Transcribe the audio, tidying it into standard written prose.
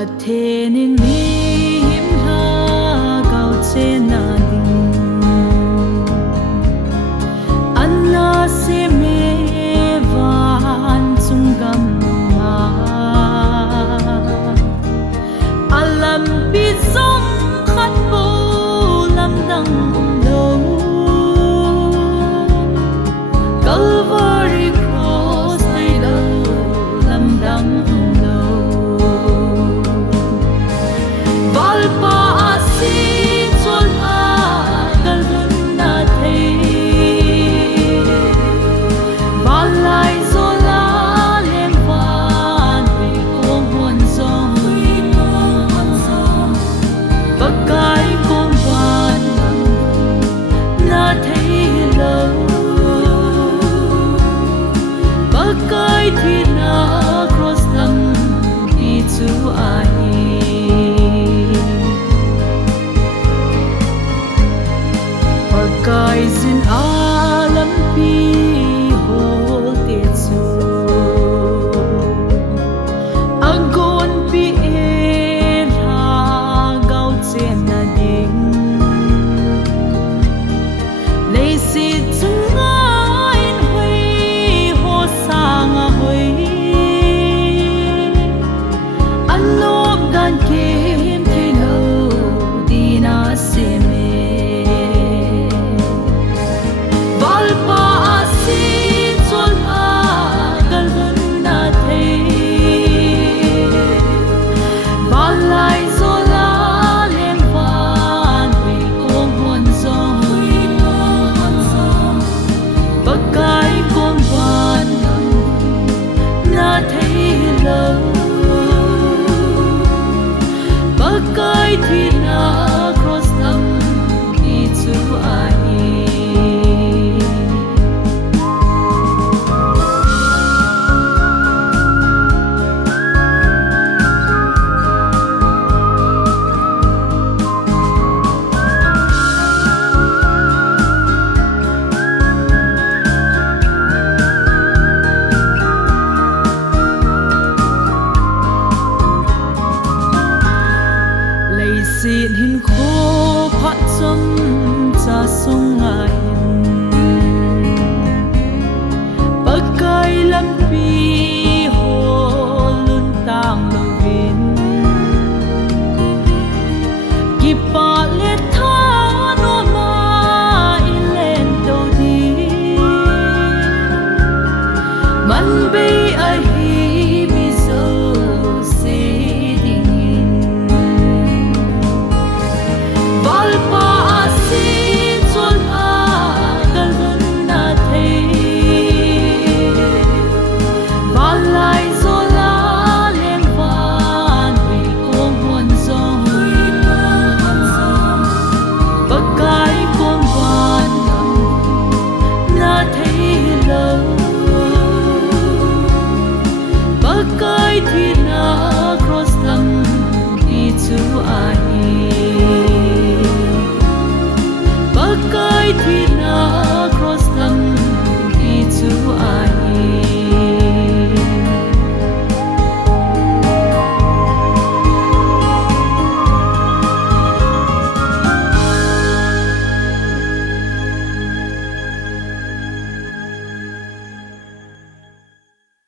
Pathenin mi him ha gao che na ding anna se me van chung gam ma alam bi som khat bo lam dang lo Calvary cross they lo lam dang Valpa asi chol a kalun na thei Valai zola lem van we kong hon song Bakai kong van na thei lo Bakai thi na cross lam đi chu ai Guys in alam pi hol te chu agon pi e ha gao chen na ding nei si chunga in hui ho sang a hui anop dan kem te lo dina se Valpa asi chol a kalun na thei Valai zola lem van we kong hon song Bakai kong van na thei lo Bakai thi na cross lam đi chu ai Xin hin khô phát chấm cha sung ngài bậc cây lâm pi hồ luôn tang lâu vin kịp pa lết tha no ma in lên đầu đi man bay ai